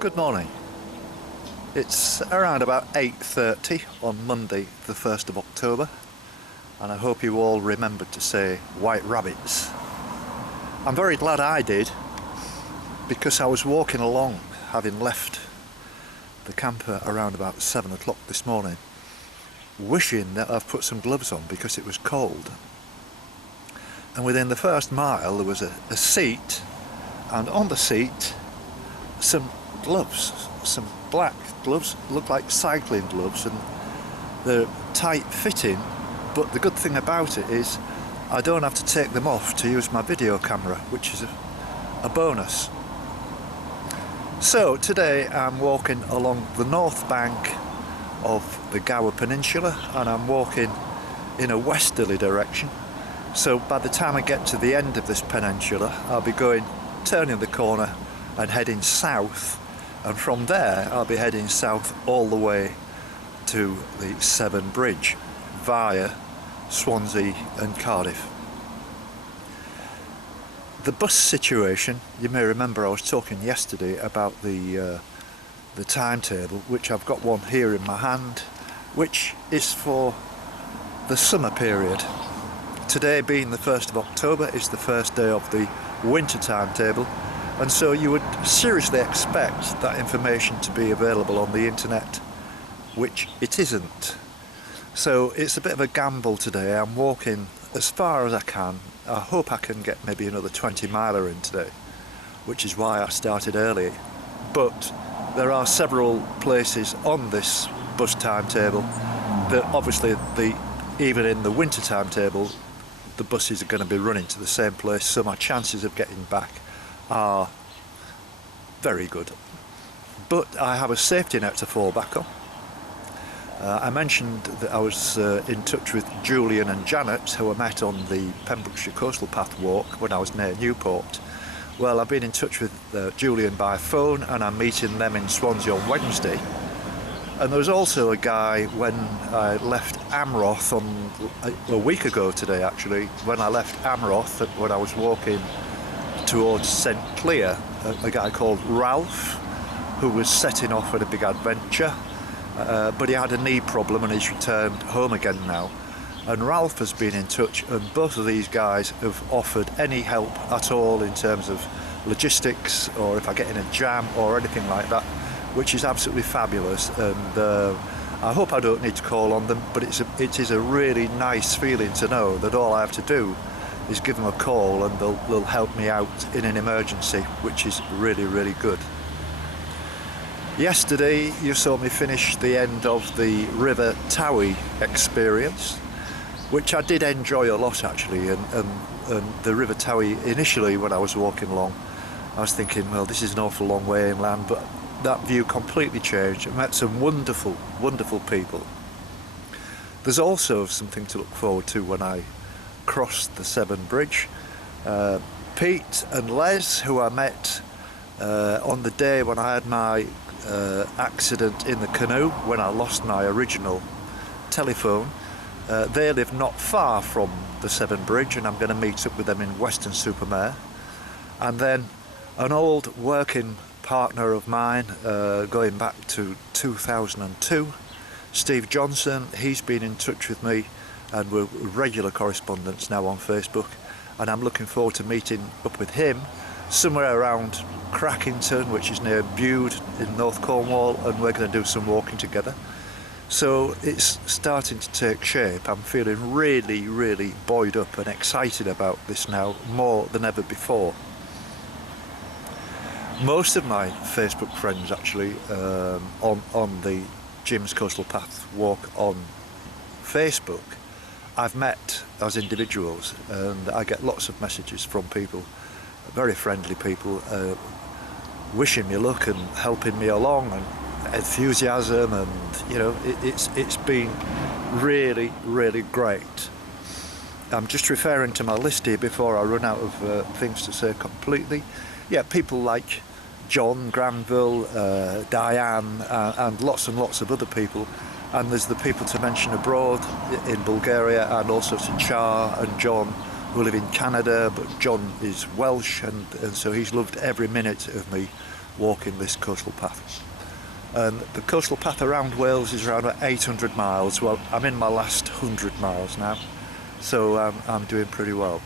Good morning. It's around about 8:30 on Monday the 1st of October, and I hope you all remembered to say white rabbits. I'm very glad I did, because I was walking along, having left the camper around about 7 o'clock this morning, wishing that I've put some gloves on because it was cold. And within the first mile there was a seat, and on the seat some gloves, some black gloves, look like cycling gloves, and they're tight fitting, but the good thing about it is I don't have to take them off to use my video camera, which is a bonus. So today I'm walking along the north bank of the Gower Peninsula, and I'm walking in a westerly direction. So by the time I get to the end of this peninsula, I'll be turning the corner and heading south, and from there I'll be heading south all the way to the Severn Bridge via Swansea and Cardiff. The bus situation, you may remember I was talking yesterday about the timetable, which I've got one here in my hand, which is for the summer period. Today being the 1st of October is the first day of the winter timetable, and so you would seriously expect that information to be available on the internet, which it isn't. So it's a bit of a gamble today. I'm walking as far as I can. I hope I can get maybe another 20-miler in today, which is why I started early. But there are several places on this bus timetable that obviously even in the winter timetable the buses are going to be running to the same place, so my chances of getting back are very good. But I have a safety net to fall back on. I mentioned that I was in touch with Julian and Janet, who I met on the Pembrokeshire Coastal Path walk when I was near Newport. Well, I've been in touch with Julian by phone, and I'm meeting them in Swansea on Wednesday. And there was also a guy when I left Amroth a week ago today, actually, when I left Amroth, when I was walking towards St Clear, a guy called Ralph, who was setting off on a big adventure, but he had a knee problem and he's returned home again now. And Ralph has been in touch, and both of these guys have offered any help at all in terms of logistics, or if I get in a jam or anything like that, which is absolutely fabulous. And I hope I don't need to call on them, but it is a really nice feeling to know that all I have to do is give them a call and they'll help me out in an emergency, which is really, really good. Yesterday you saw me finish the end of the River Towie experience, which I did enjoy a lot actually, and the River Towie, initially when I was walking along, I was thinking, well, this is an awful long way inland, but that view completely changed. I met some wonderful, wonderful people. There's also something to look forward to when I crossed the Severn Bridge. Pete and Les, who I met on the day when I had my accident in the canoe, when I lost my original telephone, they live not far from the Severn Bridge, and I'm going to meet up with them in Weston-super-Mare. And then an old working partner of mine, going back to 2002, Steve Johnson, he's been in touch with me, and we're regular correspondents now on Facebook, and I'm looking forward to meeting up with him somewhere around Crackington, which is near Bude in North Cornwall, and we're going to do some walking together. So it's starting to take shape. I'm feeling really, really buoyed up and excited about this now, more than ever before. Most of my Facebook friends actually on the Jim's Coastal Path walk on Facebook, I've met as individuals, and I get lots of messages from people, very friendly people, wishing me luck and helping me along, and enthusiasm, and you know, it's been really, really great. I'm just referring to my list here before I run out of things to say completely. Yeah, people like John, Granville, Diane, and lots of other people. And there's the people to mention abroad in Bulgaria, and also to Char and John, who live in Canada, but John is Welsh, and so he's loved every minute of me walking this coastal path. And the coastal path around Wales is around about 800 miles. Well, I'm in my last 100 miles now, so I'm doing pretty well.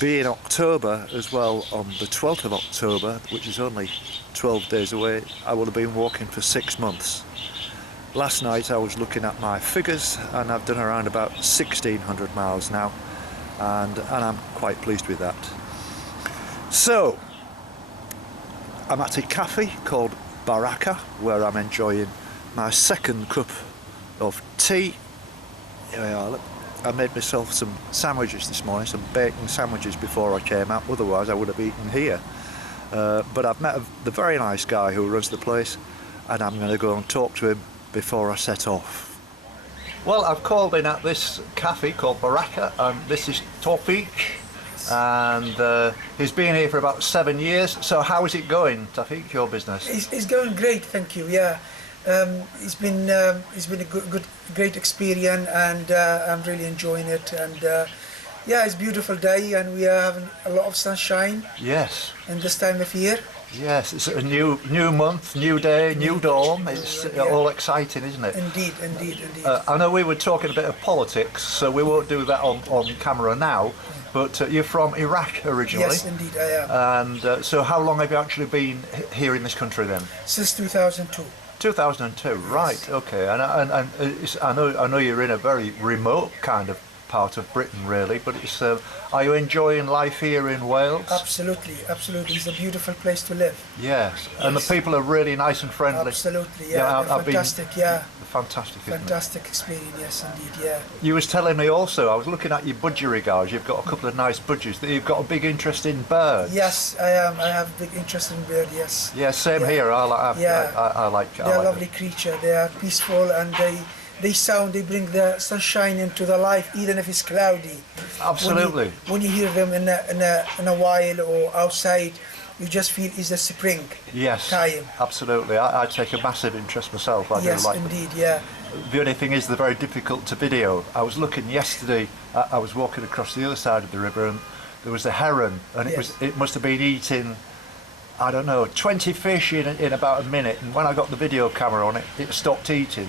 Being October as well, on the 12th of October, which is only 12 days away, I will have been walking for 6 months. Last night I was looking at my figures and I've done around about 1600 miles now, and I'm quite pleased with that. So, I'm at a cafe called Baraka, where I'm enjoying my second cup of tea. Here we are, look. I made myself some sandwiches this morning, some bacon sandwiches before I came out, otherwise I would have eaten here. But I've met the very nice guy who runs the place, and I'm going to go and talk to him before I set off. Well, I've called in at this cafe called Baraka, and this is Tawfiq, and he's been here for about 7 years. So how is it going, Tawfiq, your business? It's going great, thank you. Yeah, it's been a great experience, and I'm really enjoying it. And yeah, it's a beautiful day, and we are having a lot of sunshine. Yes. In this time of year. Yes, it's a new month, new day, new dawn. It's all exciting, isn't it? Indeed, indeed, indeed. I know we were talking a bit of politics, so we won't do that on camera now. But you're from Iraq originally. Yes, indeed, I am. And so how long have you actually been here in this country then? Since 2002. 2002, right? Okay. And I know you're in a very remote kind of part of Britain, really, but it's are you enjoying life here in Wales? Absolutely, absolutely. It's a beautiful place to live. Yes, and the people are really nice and friendly. Absolutely, yeah. Fantastic, yeah. Fantastic, fantastic experience, yes, indeed, yeah. You was telling me also, I was looking at your budgie guys, you've got a couple of nice budgies, that you've got a big interest in birds. Yes, I am. I have a big interest in birds, yes. Yeah, same here. I like. They're a lovely creature. They are peaceful, and they bring the sunshine into the life, even if it's cloudy. Absolutely. When you hear them in a while or outside, you just feel it's a spring. Yes. Time. Absolutely. I take a massive interest myself. I yes, do like indeed. them. Yeah. The only thing is they're very difficult to video. I was looking yesterday. I was walking across the other side of the river, and there was a heron, and it must have been eating, I don't know, 20 fish in about a minute, and when I got the video camera on it, it stopped eating,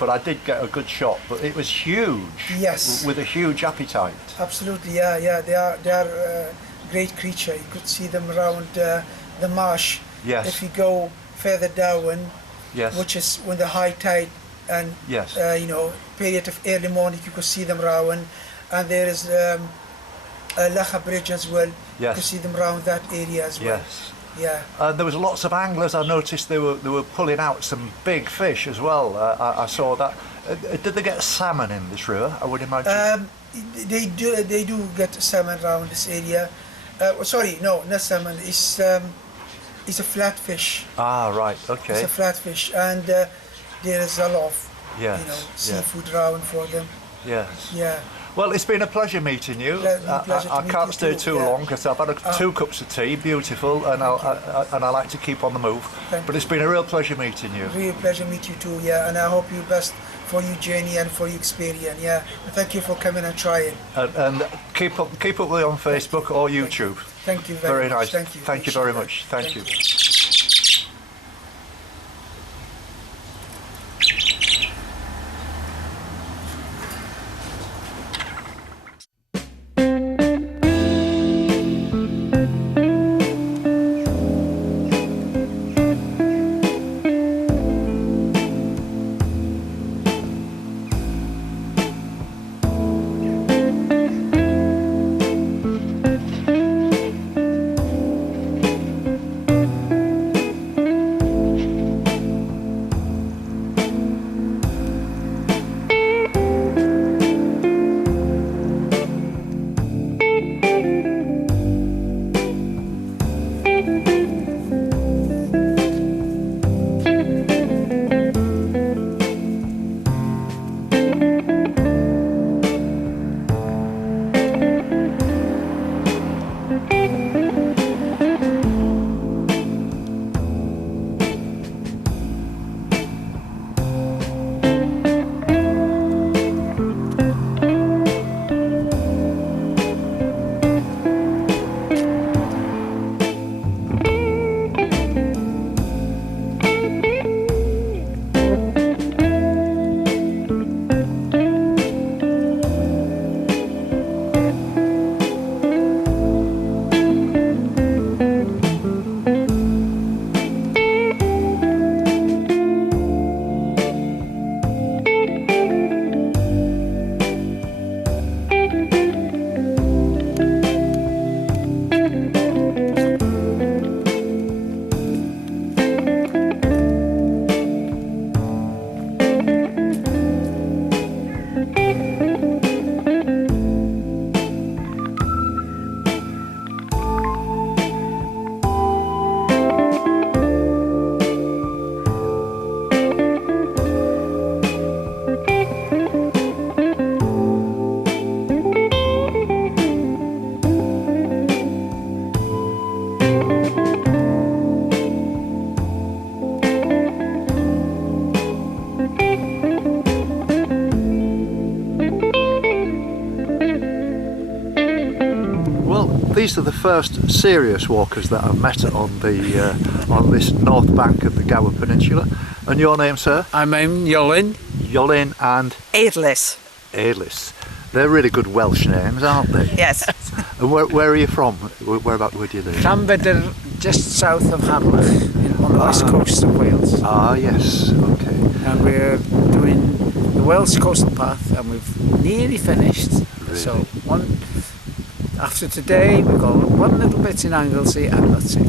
but I did get a good shot, but it was huge. Yes. With a huge appetite. Absolutely, yeah. They are great creature. You could see them around the marsh. Yes. If you go further down, yes, which is when the high tide and yes, period of early morning, you could see them around, and there is a Lacha Bridge as well. yes, you could see them around that area as well. Yes. Yeah. There was lots of anglers. I noticed they were pulling out some big fish as well. I saw that. Did they get salmon in this river? I would imagine. They do get salmon around this area. Sorry, no, not salmon. It's a flatfish. Ah, right. Okay. It's a flatfish, and there is a lot of seafood around for them. Yes. Yeah. Well, it's been a pleasure meeting you. I can't stay too long because I've had 2 cups of tea, beautiful, and I like to keep on the move. But it's been a real pleasure meeting you. Real pleasure meeting you too, yeah. And I hope you best for your journey and for your experience, yeah. And thank you for coming and trying. And keep up with me on Facebook or YouTube. Thank you very much. Nice. Thank you. Thank you very much. Thank you. these are the first serious walkers that I've met on this north bank of the Gower Peninsula. And your name, sir? I'm Iolin. Iolin and Eidlis. Eidlis. They're really good Welsh names, aren't they? Yes. And where are you from? Where do you live? Llanmadoc, just south of Harlech, on the west coast of Wales. Ah, yes. Okay. And we're doing the Welsh Coastal Path, and we've nearly finished. Really? So after today, we've got one little bit in Anglesey, and that's it.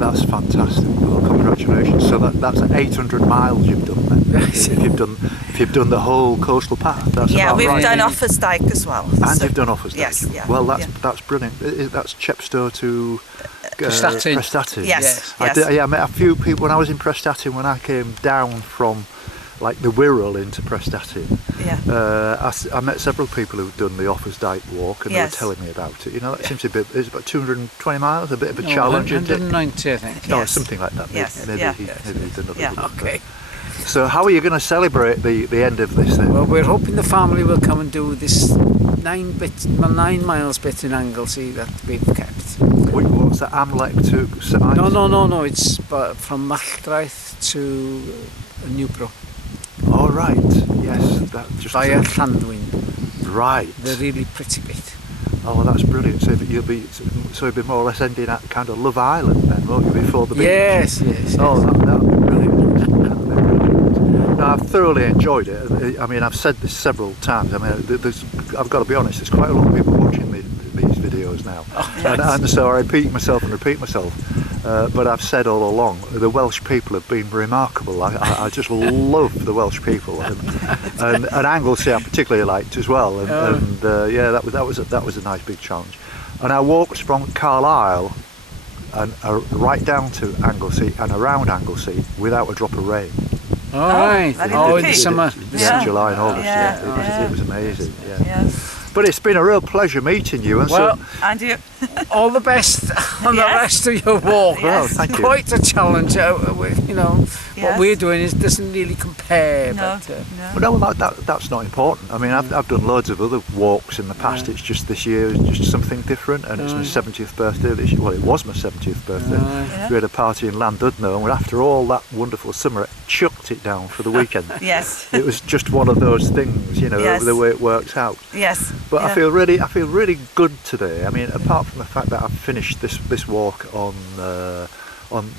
That's fantastic. Well, congratulations. So that's 800 miles you've done then. if you've done the whole coastal path, that's about we've right. done Offa's Dyke as well. And so, you've done Offa's Dyke. Yes, yeah. Well, that's brilliant. That's Chepstow to Prestatyn. Prestatyn. Yes. I met a few people when I was in Prestatyn. When I came down from like the Wirral into Prestatyn, I met several people who'd done the Offa's Dyke walk, and they were telling me about it. You know, that seems to be it's about 220 miles, a bit of a challenge. 190, I think. No, something like that. Yes. Maybe he's another one. Okay. So how are you going to celebrate the end of this then? Well, we're hoping the family will come and do this 9 miles bit in Anglesey that we've kept. What's that, Amlech to St. No, it's from Malldraeth to Newbro. Oh right, yes, that just Via Llanddwyn. right. The really pretty bit. Oh, that's brilliant. So you'll be more or less ending at kind of Love Island then, won't you, before the beach? Yes. Oh, that would be brilliant. That would be brilliant. No, I've thoroughly enjoyed it. I mean, I've said this several times. I mean, I've got to be honest. There's quite a lot of people watching these videos now, and so I repeat myself. But I've said all along, the Welsh people have been remarkable. I just love the Welsh people, and Anglesey I particularly liked as well. That was a nice big challenge. And I walked from Carlisle and right down to Anglesey and around Anglesey without a drop of rain. All right. In the summer. July and August. It was amazing. Yeah. But it's been a real pleasure meeting you. And and you. all the best on the rest of your walk. Well, thank you. Quite a challenge. What we're doing doesn't really compare. No, but, no, that's not important. I mean, I've done loads of other walks in the past. It's just this year is just something different, and it's my 70th birthday this year. Well, it was my 70th birthday. We had a party in Llandudno, and after all that wonderful summer, it chucked it down for the weekend. Yes. It was just one of those things, the way it works out. Yes. But I feel really good today. I mean, apart from the fact that I've finished this walk on the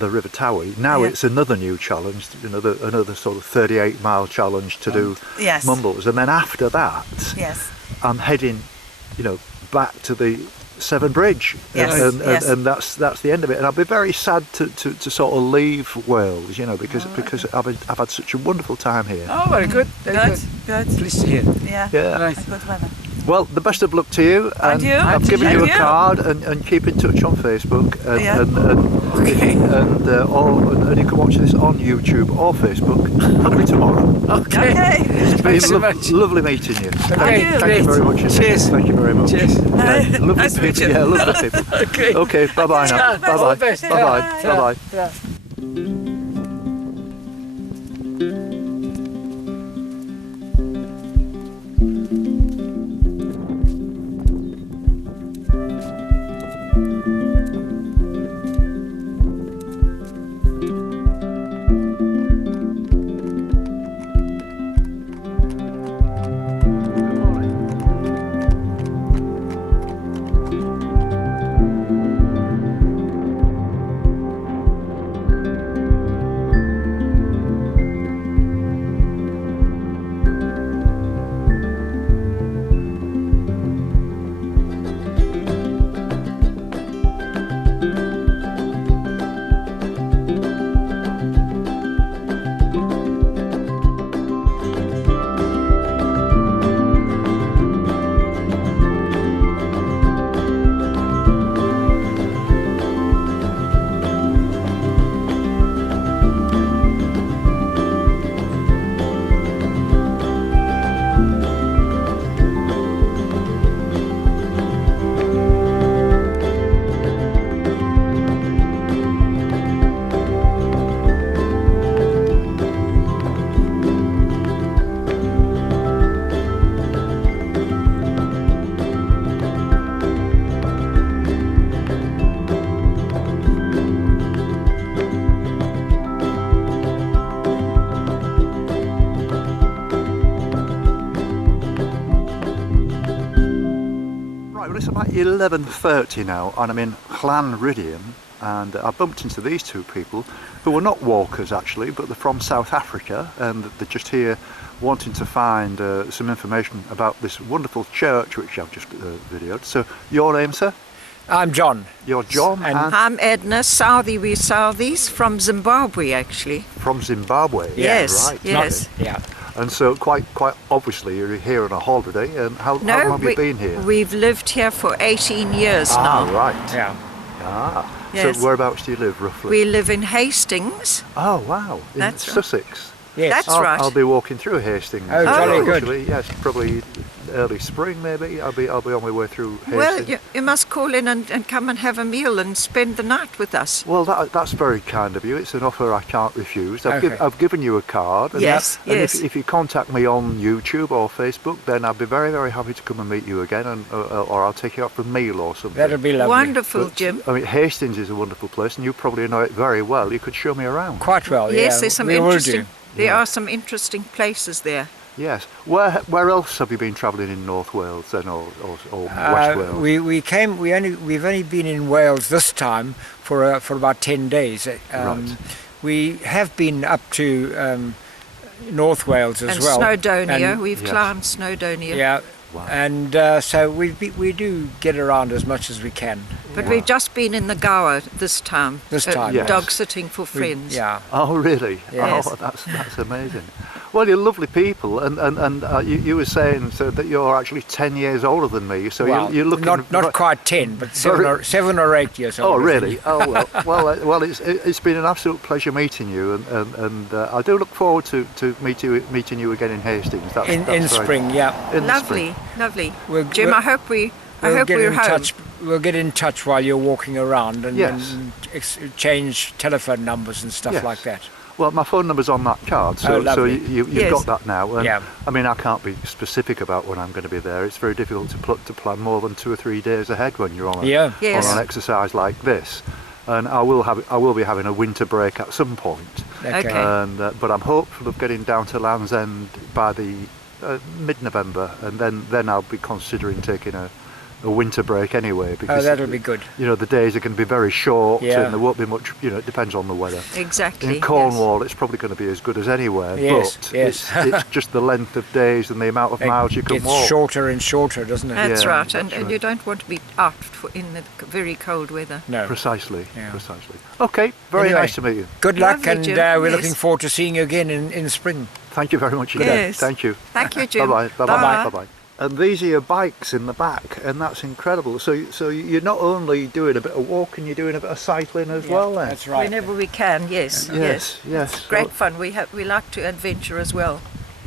River Towie, now it's another new challenge, another sort of 38-mile challenge to do Mumbles, and then after that, I'm heading, back to the Severn Bridge, and that's the end of it. And I'll be very sad to sort of leave Wales, because I've had such a wonderful time here. Oh, very good. Very Good. Pleased to hear. Yeah. Right. Good weather. Well, the best of luck to you, and you. I've given And you a you. card, and keep in touch on Facebook, and you can watch this on YouTube or Facebook. Probably tomorrow. Okay. It's Thanks so been much. lovely meeting you. Okay, Thank you very much. Cheers. Thank you very much. Cheers. Yeah, lovely Nice to meet people. you. Yeah, lovely people. Okay. Bye bye now. All Bye the best. bye. Bye bye. Yeah. Bye bye. Yeah. 11:30 now, and I'm in Llanmadoc, and I bumped into these two people who are not walkers actually, but they're from South Africa, and they're just here wanting to find some information about this wonderful church which I've just videoed. So, your name, sir? I'm John. You're John, and I'm Edna, we're Southies from Zimbabwe actually. from Zimbabwe. Yes, right. yes. Yeah. And so, quite obviously, you're here on a holiday. And how long have you been here? We've lived here for 18 years now. Right. Yeah. Ah. Yes. So, whereabouts do you live roughly? We live in Hastings. Oh wow, in That's right. Sussex. Yes. That's right. I'll be walking through Hastings. Oh, jolly good. Actually, yes, probably early spring maybe. I'll be on my way through Hastings. Well, you must call in and come and have a meal and spend the night with us. Well, that's very kind of you. It's an offer I can't refuse. Okay. I've given you a card. And, Yes, and yes. If you contact me on YouTube or Facebook, then I'll be very, very happy to come and meet you again, and or I'll take you out for a meal or something. That'll be lovely. Wonderful, But, Jim. I mean, Hastings is a wonderful place, and you probably know it very well. You could show me around. Quite well, Yes, yeah. there's some we will interesting. do. There are some interesting places there. Yes. Where else have you been travelling in North Wales then, or West Wales? We've only been in Wales this time for about 10 days. Right. We have been up to North Wales as And well. Snowdonia. And- We've Yes. climbed Snowdonia. Yeah. Wow. And so we do get around as much as we can. But we've just been in the Gower this time. This time. Yes. Dog sitting for We- friends. yeah. Oh really? Yes. Oh, that's amazing. Well, you're lovely people, and you were saying so that you're actually 10 years older than me. So Well, you're looking not quite 10, but seven or 8 years Oh older than really? you. Oh well. It's been an absolute pleasure meeting you, and I do look forward to meeting you again in Hastings. That's In very- spring, yeah. in the spring. Lovely. We'll- Jim, we'll- I hope we're in home. touch. We'll get in touch while you're walking around and, Yes. and exchange telephone numbers and stuff Yes. like that. Well, my phone number's on that card, Oh, so lovely. you've Yes. got that now. And Yeah. I mean, I can't be specific about when I'm going to be there. It's very difficult to plan more than 2 or 3 days ahead when you're on Yeah. Yes. on an exercise like this. And I will be having a winter break at some point. Okay. Okay. And but I'm hopeful of getting down to Land's End by the mid-November, and then I'll be considering taking a winter break anyway, Oh, because that'll be good. you know the days are going to be very short, Yeah. and there won't be much. You know, it depends on the weather. Exactly. In Cornwall, it's probably going to be as good as anywhere, Yes, but yes. it's just the length of days and the amount of miles you can It's walk. shorter and shorter, doesn't it? That's Yeah, right. that's And right. you don't want to be out in the very cold weather. No. Precisely, Yeah. precisely. Okay, very Anyway. nice to meet you. Good luck, Lovely, and Jim. we're Yes. looking forward to seeing you again in spring. Thank you very much indeed. Yes. Thank you. Thank you, Jim. Bye bye. Bye. Bye bye. And these are your bikes in the back, and that's incredible. So you're not only doing a bit of walking, you're doing a bit of cycling as well then. That's right. Whenever we can, yes. Yes. Great fun. We like to adventure as well.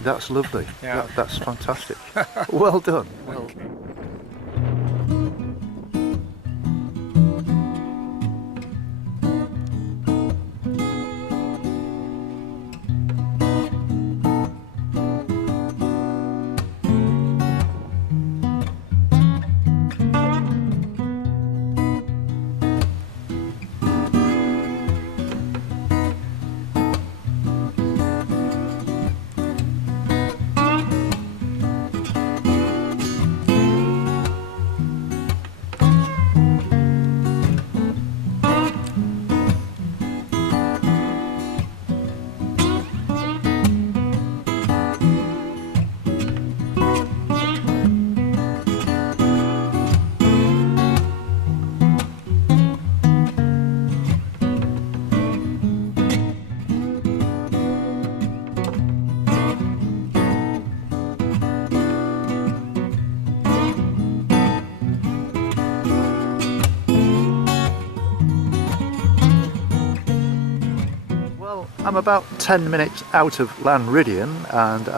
That's lovely. Yeah. That's fantastic. Well done. Well. Well, I'm about 10 minutes out of Llanmadoc, and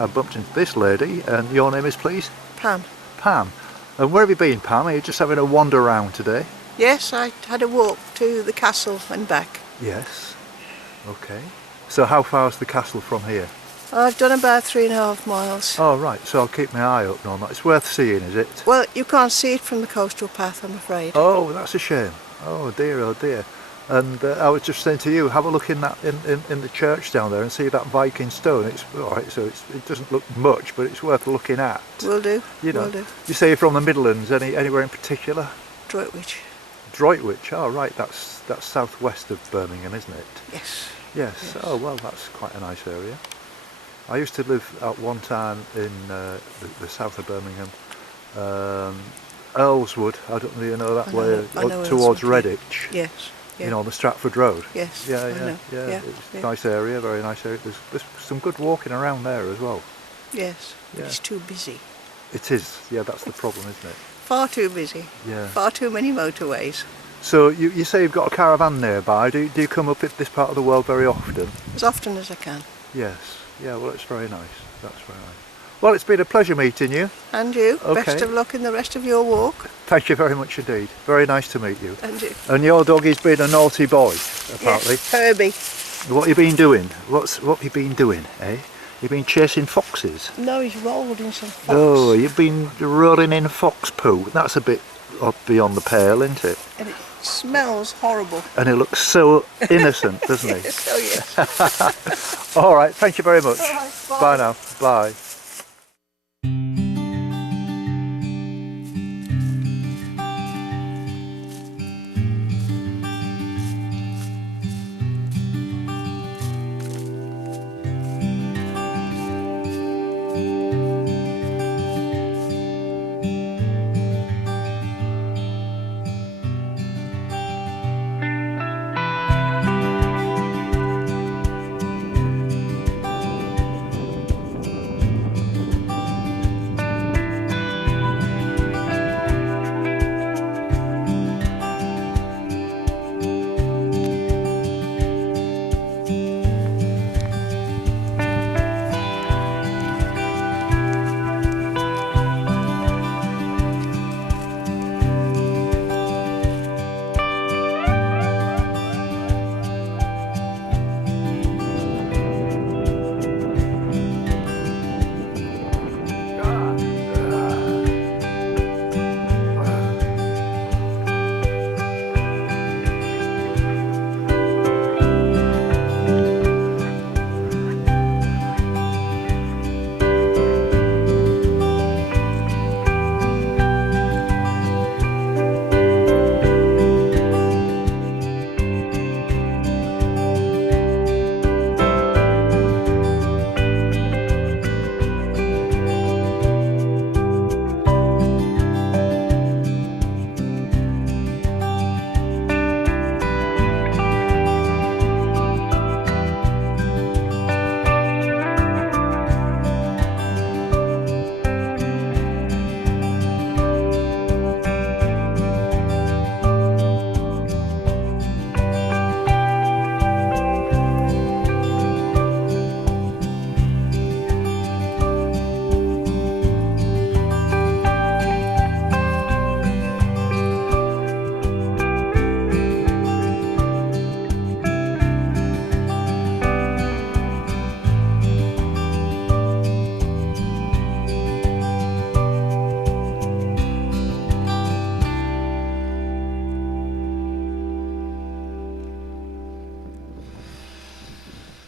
I bumped into this lady. And your name is, please? Pam. Pam. And where have you been, Pam? Are you just having a wander around today? Yes, I had a walk to the castle and back. Yes. Okay. So how far is the castle from here? I've done about 3.5 miles. Oh, right. So I'll keep my eye open on that. It's worth seeing, is it? Well, you can't see it from the coastal path, I'm afraid. Oh, that's a shame. Oh dear, oh dear. And I was just saying to you, have a look in that in the church down there and see that Viking stone. It's all right, so it doesn't look much, but it's worth looking at. Will do. You know, Will do. you say you're from the Midlands. Anywhere in particular? Droitwich. Droitwich. Oh, right. That's southwest of Birmingham, isn't it? Yes. Yes. Oh well, that's quite a nice area. I used to live at one time in the south of Birmingham, Earlswood. I don't know if you know that way, I know towards Earlswood, Redditch. Yes. Yeah. You know, on the Stratford Road. Yes. Yeah, I yeah, know. yeah. It's Yeah. a nice area, very nice area. There's some good walking around there as well. Yes. But Yeah. it's too busy. It is. Yeah, that's the problem, isn't it? Far too busy. Yeah. Far too many motorways. So you say you've got a caravan nearby. Do you come up at this part of the world very often? As often as I can. Yes. Yeah. Well, it's very nice. That's very nice. Well, it's been a pleasure meeting you. And you. Okay. Best of luck in the rest of your walk. Thank you very much indeed. Very nice to meet you. And you. And your doggy's been a naughty boy, apparently. Yes, Herbie. What have you been doing? What have you been doing, eh? You've been chasing foxes? No, he's rolled in some fox. Oh, you've been rolling in fox poo. That's a bit up beyond the pale, isn't it? And it smells horrible. And he looks so innocent, doesn't he? Yes, oh yes. All right, thank you very much. All right, bye. Bye now. Bye.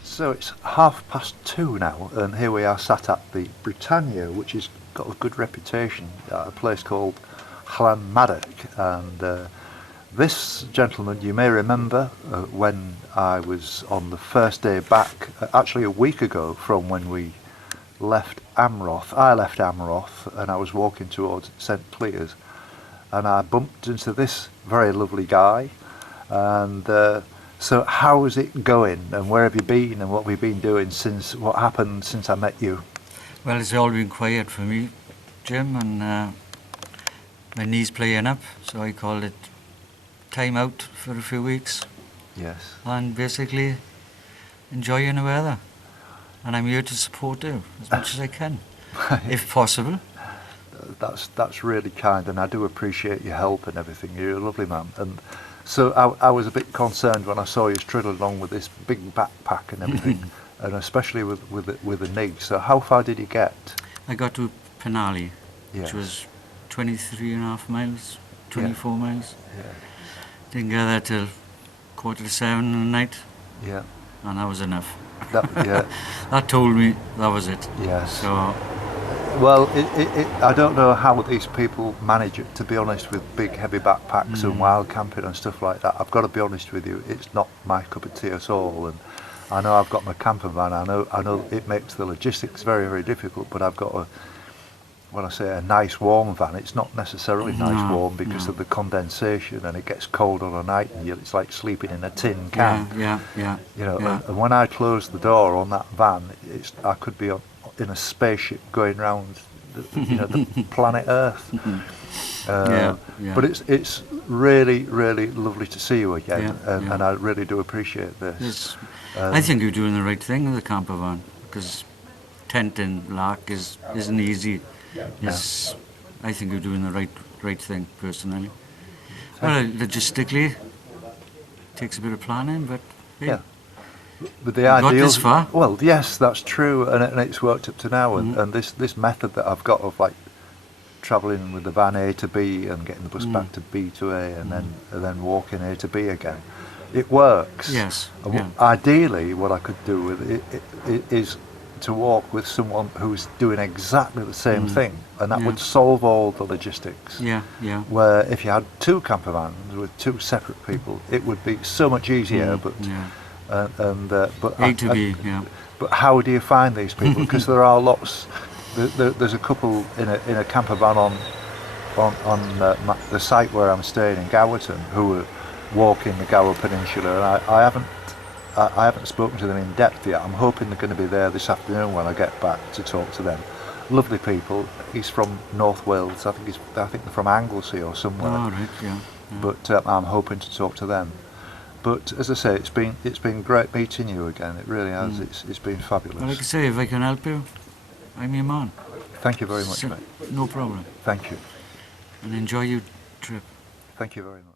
So it's 2:30 now, and here we are sat at the Britannia, which has got a good reputation at a place called Llanmadoc. And this gentleman, you may remember, when I was on the first day back, actually a week ago from when we left Amroth. I left Amroth and I was walking towards St Clears, and I bumped into this very lovely guy. And so how is it going, and where have you been, and what have you been doing since, what happened since I met you? Well, it's all been quiet for me, Jim, and my knee's playing up, so I called it time out for a few weeks. Yes. And basically enjoying the weather. And I'm here to support you as much as I can, if possible. That's really kind, and I do appreciate your help and everything. You're a lovely man. And so I was a bit concerned when I saw you struggling along with this big backpack and everything, and especially with the knee. So how far did you get? I got to Penally, Yes. which was 23.5 miles, 24 miles. Yeah. Didn't get there till 7:15 in the night, Yeah. and that was enough. Yeah. That told me that was it. Yes. So, Well, I don't know how these people manage it, to be honest, with big heavy backpacks and wild camping and stuff like that. I've got to be honest with you, it's not my cup of tea at all. And I know I've got my camper van. I know it makes the logistics very, very difficult. But I've got when I say a nice warm van, it's not necessarily nice warm because of the condensation, and it gets cold on a night, and it's like sleeping in a tin can. yeah. You know, Yeah. and when I close the door on that van, I could be in a spaceship going round, the planet Earth. Yeah. But it's really, really lovely to see you again, Yeah. and I really do appreciate this. Yes. I think you're doing the right thing with the camper van, because tenting lark isn't easy. Yes, I think you're doing the right thing personally. Well, logistically, takes a bit of planning, but hey, Yeah. But the you got ideal, this far. well, yes, that's true, and it's worked up to now. And this method that I've got of like travelling with the van A to B and getting the bus back to B to A, and then walking A to B again, it works. Yes. And Yeah. Ideally, what I could do with it is to walk with someone who's doing exactly the same thing, and that would solve all the logistics. Yeah. Where if you had two camper vans with two separate people, it would be so much easier. But but A to B. Yeah. but how do you find these people? Because there are lots. There's a couple in a camper van on the site where I'm staying in Gowerton who are walking the Gower Peninsula, and I haven't spoken to them in depth yet. I'm hoping they're going to be there this afternoon when I get back to talk to them. Lovely people. He's from North Wales. I think they're from Anglesey or somewhere. All right. Yeah. But I'm hoping to talk to them. But as I say, it's been great meeting you again. It really has. It's been fabulous. Well, like I say, if I can help you, I'm your man. Thank you very much, So, mate. no problem. Thank you. And enjoy your trip. Thank you very much.